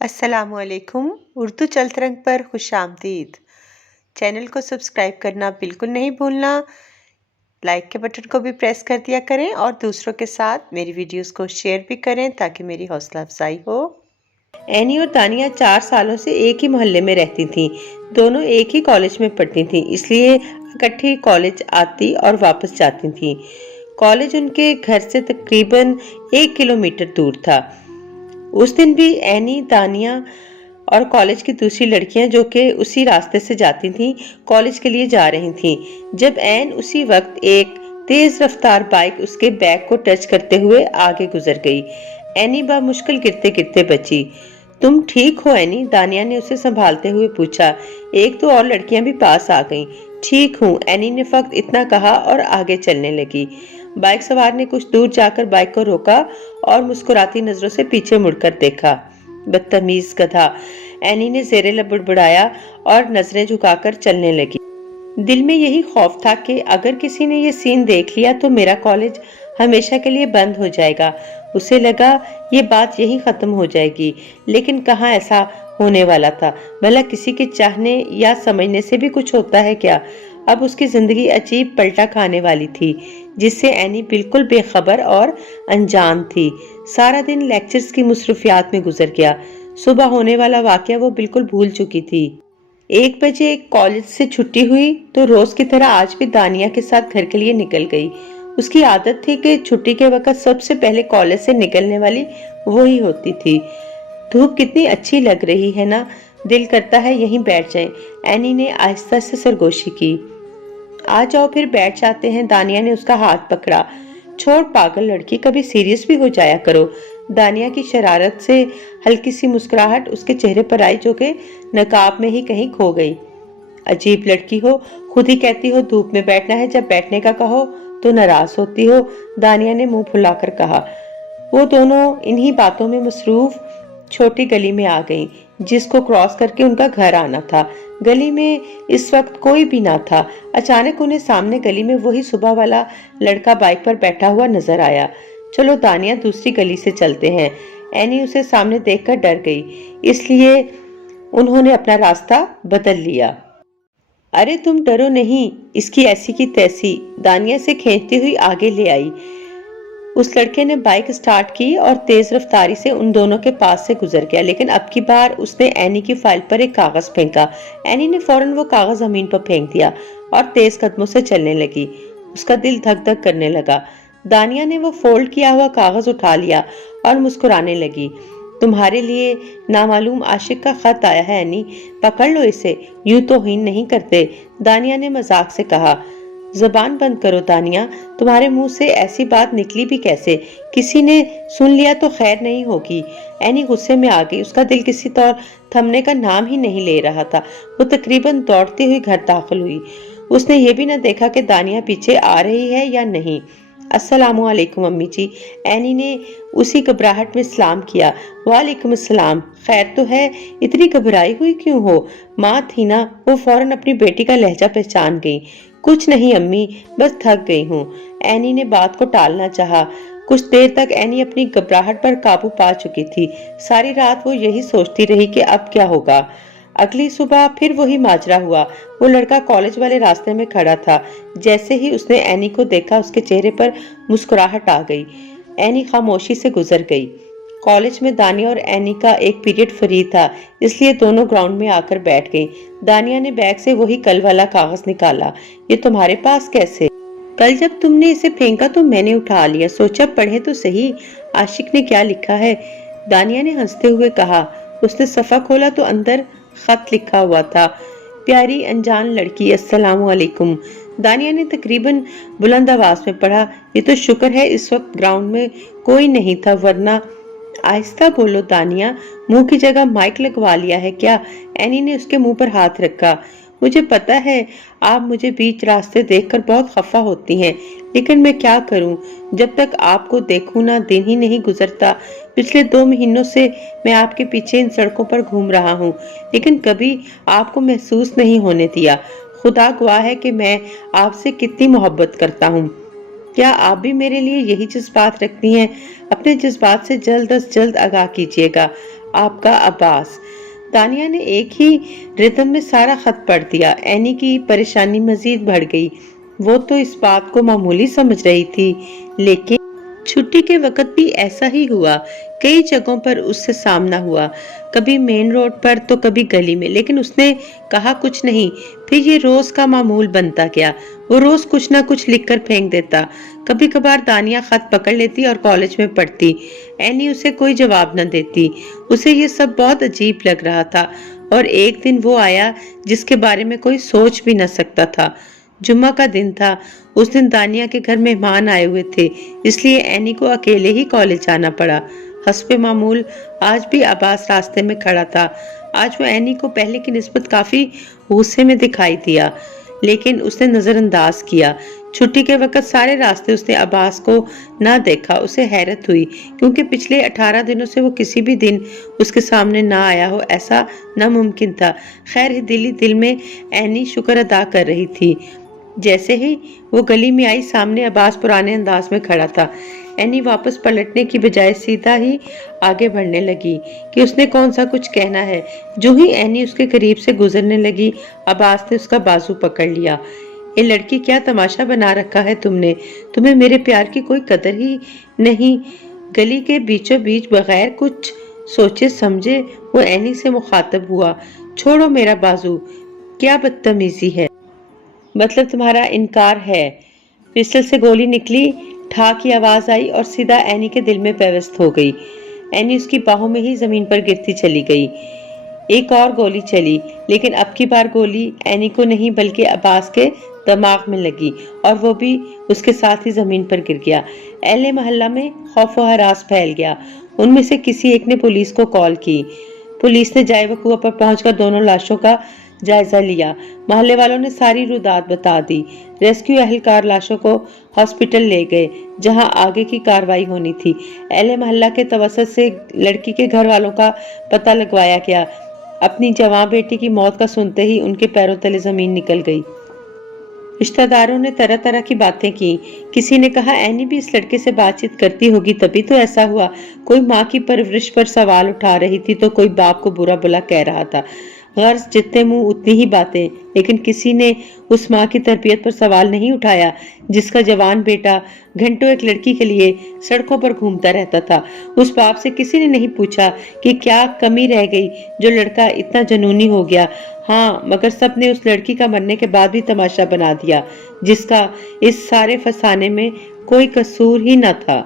अस्सलाम वालेकुम। उर्दू चलतरंग पर खुश आमदीद। चैनल को सब्सक्राइब करना बिल्कुल नहीं भूलना। लाइक के बटन को भी प्रेस कर दिया करें और दूसरों के साथ मेरी वीडियोस को शेयर भी करें ताकि मेरी हौसला अफजाई हो। एनी और तानिया 4 सालों से एक ही मोहल्ले में रहती थीं। दोनों एक ही कॉलेज में पढ़ती थीं, इसलिए इकट्ठी कॉलेज आती और वापस जाती थीं। कॉलेज उनके घर से तकरीबन 1 किलोमीटर दूर था। उस दिन भी एनी, तानिया और कॉलेज की दूसरी लड़कियां जो कि उसी रास्ते से जाती थीं, कॉलेज के लिए जा रही थीं। जब एन उसी वक्त एक तेज रफ्तार बाइक उसके बैग को टच करते हुए आगे गुजर गई। एनी मुश्किल गिरते गिरते बची। तुम ठीक हो एनी? दानिया ने उसे संभालते हुए पूछा। एक तो और लड़कियां भी पास आ गईं। ठीक हूँ, एनी ने फक्त इतना कहा और आगे चलने लगी। बाइक सवार ने कुछ दूर जाकर बाइक को रोका और मुस्कुराती नजरों से पीछे मुड़कर देखा। बदतमीज गधा, एनी ने ज़ेरे लब बुड़बुड़ाया और नजरें झुकाकर चलने लगी। दिल में यही खौफ था कि अगर किसी ने ये सीन देख लिया तो मेरा कॉलेज हमेशा के लिए बंद हो जाएगा। उसे लगा ये बात यही खत्म हो जाएगी, लेकिन कहाँ ऐसा होने वाला था। भला किसी के चाहने या समझने से भी कुछ होता है क्या? अब उसकी जिंदगी अजीब पलटा खाने वाली थी, जिससे एनी बिल्कुल बेखबर और अनजान थी। सारा दिन लेक्चर्स की मसरूफियात में गुजर गया। सुबह होने वाला वाकया वो बिल्कुल भूल चुकी थी। 1 बजे कॉलेज से छुट्टी हुई तो रोज की तरह आज भी दानिया के साथ घर के लिए निकल गई। उसकी आदत थी कि छुट्टी के वक्त सबसे पहले कॉलेज से निकलने वाली वो ही होती थी। धूप कितनी अच्छी लग रही है ना, दिल करता है यहीं बैठ जाएं। एनी ने आहिस्ता से सरगोशी की। आ जाओ फिर बैठ जाते हैं। दानिया ने उसका हाथ पकड़ा। छोड़ पागल लड़की, कभी सीरियस भी हो जाया करो। दानिया की शरारत से हल्की सी मुस्कुराहट उसके चेहरे पर आई, जो कि नकाब में ही कहीं खो गई। अजीब लड़की हो, खुद ही कहती हो धूप में बैठना है, जब बैठने का कहो तो नाराज होती हो। दानिया ने मुंह फुलाकर कहा। वो दोनों इन्हीं बातों में मसरूफ छोटी गली में आ गईं, जिसको क्रॉस करके उनका घर आना था। गली में इस वक्त कोई भी ना था। अचानक उन्हें सामने गली में वही सुबह वाला लड़का बाइक पर बैठा हुआ नजर आया। चलो दानिया, दूसरी गली से चलते हैं। एनी उसे सामने देखकर डर गई, इसलिए उन्होंने अपना रास्ता बदल लिया। अरे तुम डरो नहीं, इसकी ऐसी की तैसी, दानिया से खींचती हुई आगे ले आई। उस लड़के ने बाइक स्टार्ट की और तेज रफ्तारी से उन दोनों के पास से गुजर गया, लेकिन अब की बार उसने एनी की फाइल पर एक कागज फेंका। एनी ने फौरन वो कागज जमीन पर फेंक दिया और तेज कदमों से चलने लगी। उसका दिल धक धक करने लगा। दानिया ने वो फोल्ड किया हुआ कागज उठा लिया और मुस्कुराने लगी। तुम्हारे लिए नामालूम आशिक का खत आया है एनी, पकड़ लो इसे, यूं तो हीन नहीं करते। दानिया ने मजाक से कहा। जबान बंद करो दानिया, तुम्हारे मुंह से ऐसी बात निकली भी कैसे? किसी ने सुन लिया तो खैर नहीं होगी। एनी गुस्से में आ गई। उसका दिल किसी तौर थमने का नाम ही नहीं ले रहा था। वो तकरीबन दौड़ती हुई घर दाखिल हुई। उसने ये भी न देखा कि दानिया पीछे आ रही है या नहीं। अस्सलामु अलैकुम अम्मी जी, एनी ने उसी घबराहट में सलाम किया। वालेकुम अस्सलाम, खैर तो है? इतनी घबराई हुई क्यों हो? माँ थी ना? वो फौरन अपनी बेटी का लहजा पहचान गई। कुछ नहीं अम्मी, बस थक गई हूँ। एनी ने बात को टालना चाहा। कुछ देर तक एनी अपनी घबराहट पर काबू पा चुकी थी। सारी रात वो यही सोचती रही कि अब क्या होगा। अगली सुबह फिर वही माजरा हुआ। वो लड़का कॉलेज वाले रास्ते में खड़ा था। जैसे ही उसने एनी को देखा, उसके चेहरे पर मुस्कुराहट आ गई। एनी खामोशी से गुजर गई। कॉलेज में दानिया और एनी का एक पीरियड फ्री था, इसलिए दोनों ग्राउंड में आकर बैठ गईं। दानिया ने बैग से वही कल वाला कागज निकाला। ये तुम्हारे पास कैसे? कल जब तुमने इसे फेंका तो मैंने उठा लिया, सोचा पढ़े तो सही आशिक ने क्या लिखा है। दानिया ने हंसते हुए कहा। उसने सफा खोला तो अंदर खत लिखा हुआ था। प्यारी अनजान लड़की, अस्सलामु अलैकुम। दानिया ने तकरीबन बुलंद आवाज में पढ़ा। ये तो शुक्र है इस वक्त ग्राउंड में कोई नहीं था, वरना। आहिस्ता बोलो दानिया, मुंह की जगह माइक लगवा लिया है क्या? एनी ने उसके मुंह पर हाथ रखा। मुझे पता है आप मुझे बीच रास्ते देखकर बहुत खफा होती हैं, लेकिन मैं क्या करूं? जब तक आपको देखूं ना, दिन ही नहीं गुजरता। पिछले 2 महीनों से मैं आपके पीछे इन सड़कों पर घूम रहा हूं, लेकिन कभी आपको महसूस नहीं होने दिया। खुदा गवाह है कि मैं आपसे कितनी मोहब्बत करता हूं। क्या आप भी मेरे लिए यही जज्बात रखती हैं? अपने जज्बात से जल्द अज जल्द आगाह कीजिएगा। آپ کا عباس۔ دانیہ نے ایک ہی ردم میں سارا خط پڑھ دیا۔ اینی کی پریشانی مزید بڑھ گئی۔ وہ تو اس بات کو معمولی سمجھ رہی تھی، لیکن چھٹی کے وقت بھی ایسا ہی ہوا۔ کئی جگہوں پر اس سے سامنا ہوا، کبھی مین روڈ پر تو کبھی گلی میں، لیکن اس نے کہا کچھ نہیں۔ پھر یہ روز کا معمول بنتا گیا۔ وہ روز کچھ نہ کچھ لکھ کر پھینک دیتا۔ کبھی کبھار دانیہ خط پکڑ لیتی اور کالج میں پڑھتی۔ اینی اسے کوئی جواب نہ دیتی۔ اسے یہ سب بہت عجیب لگ رہا تھا، اور ایک دن وہ آیا جس کے بارے میں کوئی سوچ بھی نہ سکتا تھا۔ جمعہ کا دن تھا۔ اس دن دانیہ کے گھر مہمان آئے ہوئے تھے، اس لیے اینی کو اکیلے ہی کالج جانا پڑا۔ حسب معمول آج بھی عباس راستے میں کھڑا تھا۔ آج وہ اینی کو پہلے کی نسبت کافی غصے میں دکھائی دیا، لیکن اس نے نظر انداز کیا۔ چھٹی کے وقت سارے راستے اس نے عباس کو نہ دیکھا۔ اسے حیرت ہوئی، کیونکہ پچھلے 18 دنوں سے وہ کسی بھی دن اس کے سامنے نہ آیا ہو، ایسا ناممکن تھا۔ خیر دل میں اینی شکر ادا کر رہی تھی۔ جیسے ہی وہ گلی میں آئی، سامنے عباس پرانے انداز میں کھڑا تھا۔ اینی واپس پلٹنے کی بجائے سیدھا ہی آگے بڑھنے لگی کہ اس نے کون سا کچھ کہنا ہے۔ جو ہی اینی اس کے قریب سے گزرنے لگی، عباس نے اس کا بازو پکڑ لیا۔ اے لڑکی، کیا تماشا بنا رکھا ہے تم نے؟ تمہیں میرے پیار کی کوئی قدر ہی نہیں۔ گلی کے بیچوں بیچ بغیر کچھ سوچے سمجھے وہ اینی سے مخاطب ہوا۔ چھوڑو میرا بازو، کیا بدتمیزی ہے؟ مطلب تمہارا انکار ہے؟ پسٹل سے گولی نکلی، ٹھا کی آواز آئی اور سیدھا اینی کے دل میں پیوست ہو گئی۔ اینی اس کی باہوں میں ہی زمین پر گرتی چلی گئی۔ ایک اور گولی چلی، لیکن اب کی بار گولی اینی کو نہیں بلکہ عباس کے دماغ میں لگی، اور وہ بھی اس کے ساتھ ہی زمین پر گر گیا۔ اہل محلہ میں خوف و ہراس پھیل گیا۔ ان میں سے کسی ایک نے پولیس کو کال کی۔ پولیس نے جائے وقوع پر پہنچ کر دونوں لاشوں کا جائزہ لیا۔ محلے والوں نے ساری رودات بتا دی۔ ریسکیو اہلکار لاشوں کو ہاسپٹل لے گئے، جہاں آگے کی کارروائی ہونی تھی۔ اہل محلہ کے توسط سے لڑکی کے گھر والوں کا پتہ لگوایا گیا۔ اپنی جوان بیٹی کی موت کا سنتے ہی ان کے پیروں تلے زمین نکل گئی۔ رشتہ داروں نے طرح طرح کی باتیں کی۔ کسی نے کہا اینی بھی اس لڑکے سے بات چیت کرتی ہوگی، تبھی تو ایسا ہوا۔ کوئی ماں کی پرورش پر سوال اٹھا رہی تھی تو کوئی باپ کو برا بھلا کہہ رہا تھا۔ غرض جتنے منہ اتنی ہی باتیں، لیکن کسی نے اس ماں کی تربیت پر سوال نہیں اٹھایا جس کا جوان بیٹا گھنٹوں ایک لڑکی کے لیے سڑکوں پر گھومتا رہتا تھا۔ اس باپ سے کسی نے نہیں پوچھا کہ کیا کمی رہ گئی جو لڑکا اتنا جنونی ہو گیا۔ ہاں، مگر سب نے اس لڑکی کا مرنے کے بعد بھی تماشا بنا دیا، جس کا اس سارے فسانے میں کوئی قصور ہی نہ تھا۔